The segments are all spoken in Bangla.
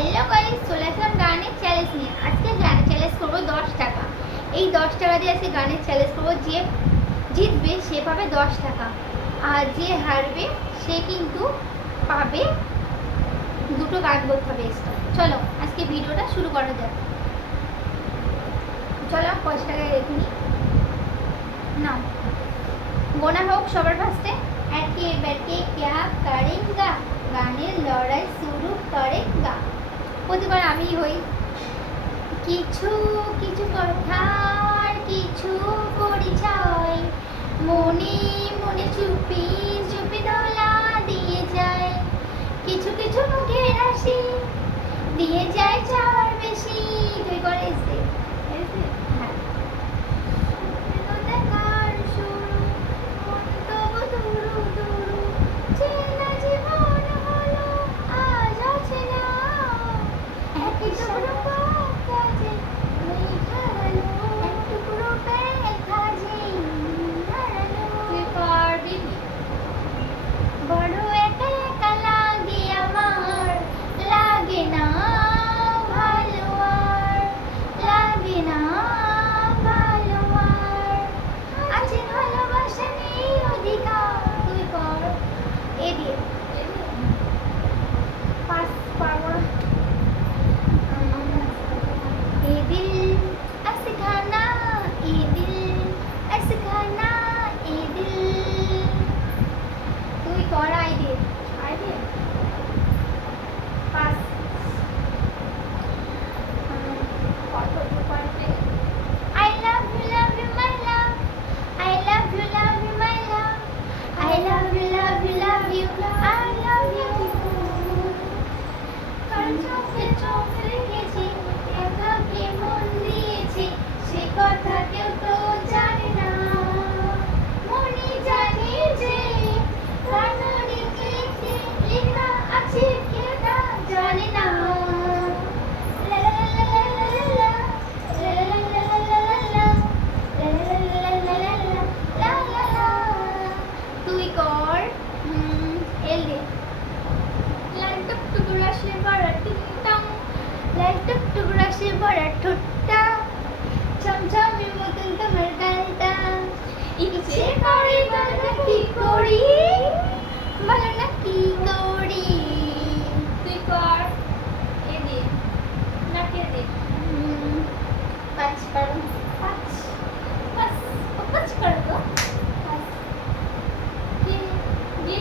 হ্যালো গাইস, চলে আসলাম গানের চ্যালেঞ্জ নিয়ে। আজকে গানের চ্যালেঞ্জ করবো 10 টাকা। এই 10 টাকা দিয়ে আজকে গানের চ্যালেঞ্জ করবো। যে জিতবে সে পাবে 10 টাকা, আর যে হারবে সে কিন্তু পাবে দুটো গান বলতে হবে এক্সট্রা। চলো আজকে ভিডিওটা শুরু করা যাক। চলো 5 টাকায় রেখে নিই। নাও গোনা হোক সবার ফার্স্টে। একে বেটে ক্যা করেঙ্গা, গানের লড়াই শুরু করেঙ্গা। প্রতিবার আমি হই। কিছু কিছু কথার কিছু পরিচয় মনে মনে চুপি চুপি দোলা দিয়ে যায়। কিছু কিছু মুখের হাসি দিয়ে যায় চাওয়ার বেশি। তুই করে এসে হ্যাঁ দেখার শুরু মন্তব্য দুরু দুরু চেনা জীবন হলো আজ আছে না এক টুকরো কাজে মেঘালো এক টুকরো কাজে হারালো। তুই পারবি বড় একা একা লাগে আমার, লাগে না ভালো আর, লাগে না ভালো আর। আছে ভালোবাসা নেই অধিকার। তুই কর এ দিয়ে পাস পারবো না। ये दिल ऐसे खाना, ये दिल ऐसे खाना, ये दिल। তুই কর আই দে পাস। কত পারবে। I love you my love, I love you my love, I love you I love you। কারণ চোখে চোখ রেখেছি, একাকে মন দিয়েছি, সে কথা কেউ তো জানে না। মনে জানি যে প্রাণের কেটে লেখা আছে, কেউ তা জানে না। লা লা লা লা লা লা লা লা লা লা লা লা লা লা লা লা। তুই কর এল দে। লাল টুকটুকুরা সে বড় টিকটং, লাল টুকটুকুরা সে বড় ঠোঁটটা, চমচমে মতন তোমার গালটা। ইচ্ছে করে বলো কি করি, বলো না কি করি। তুই কর এ দে না কে দে। পাঁচ করো পাঁচ পাঁচ পাঁচ করো তো পাঁচ। ये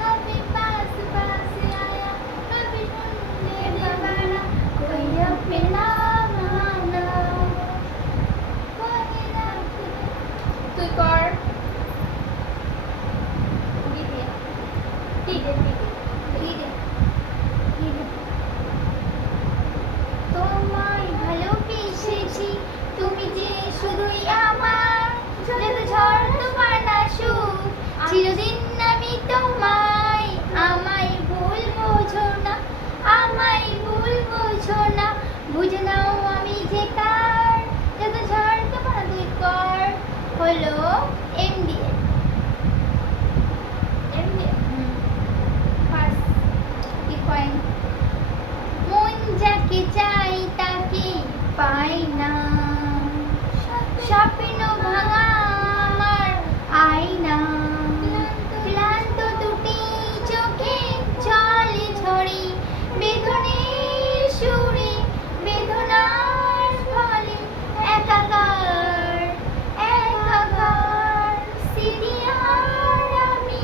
कभी पास पास आया, कभी तुमने दबाना, कोई अपना माना, कोई ना। তুই কর দিদি দিদি দিদি দিদি। তোমায় ভালোবেসেছি, তুমি যে শুধুই আমার, যত ঝড় তুফান আসুক চিরদিন আমি তোমায়। আমায় ভুল বোঝো না, আমায় ভুল বোঝো না, বুঝে নাও আমি যে কার, যত ঝড় তুফান। তুই কর হলো এম দিয়ে ফার্স্ট কি পয়েন্ট। মন যাকে চাই তাকে পাই না, স্বপ্ন ভাঙা আমার আয়না, ক্লান্ত দুটি চোখে জলে ঝরে, বেদনের সুরে বেদনার ফলে একাকার একাকার। সিরিয়ার আমি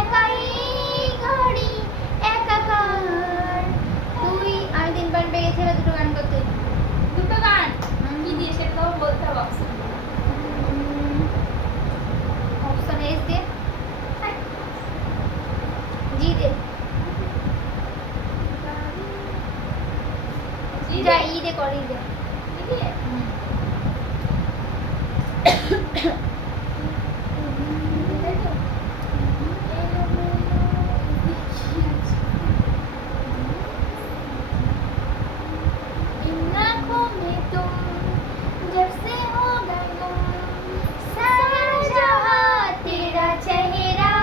একাই ঘরে একাকার। তুই আমি 3 পয়েন্ট পেয়ে গেছি। দুটো গান করতে, দুটো গান কি দিয়ে সেটাও বলতে হবে। অপশন এস দে, জি দে, যা ই দে কর, ই দে इन आँखों में तुम जब से हो गए गुम, सारा जहाँ तेरा चेहरा,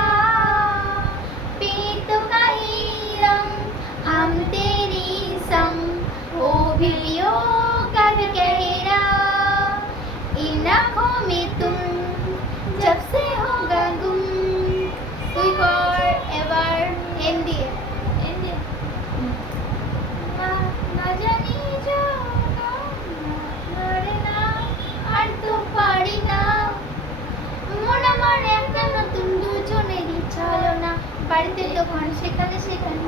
पीत का ही रंग हम तेरी যখন সেখানে সেখানে।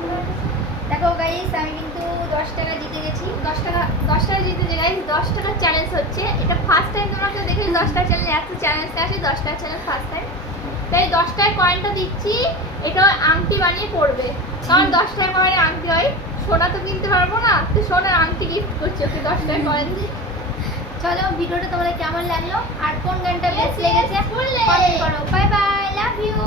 দেখো গাইস, আমি কিন্তু 10 টাকা জিতে গেছি। 10 টাকা জিতেছে গাইস। 10 টাকার চ্যালেঞ্জ হচ্ছে, এটা ফার্স্ট টাইম তোমরা কেউ দেখেছো 10 টাকা চ্যালেঞ্জ, এত চ্যালেঞ্জ আসে 10 টাকা চ্যালেঞ্জ ফার্স্ট টাইম। তাই 10 টাকার কয়েনটা দিচ্ছি, এটা আংটি বানিয়ে পড়বে, কারণ 10 টাকা কয়েনের আংটি হয়, সোনা তো কিনতে পারবো না, তো সোনার আংটি গিফট করছি ওকে 10 টাকা কয়েন দিয়ে। চলো, ভিডিওটা তোমাদের কেমন লাগলো আর কোন গানটা Yes, বেস্ট লেগেছে yes, বললে। কমেন্ট করো। Bye bye, love you.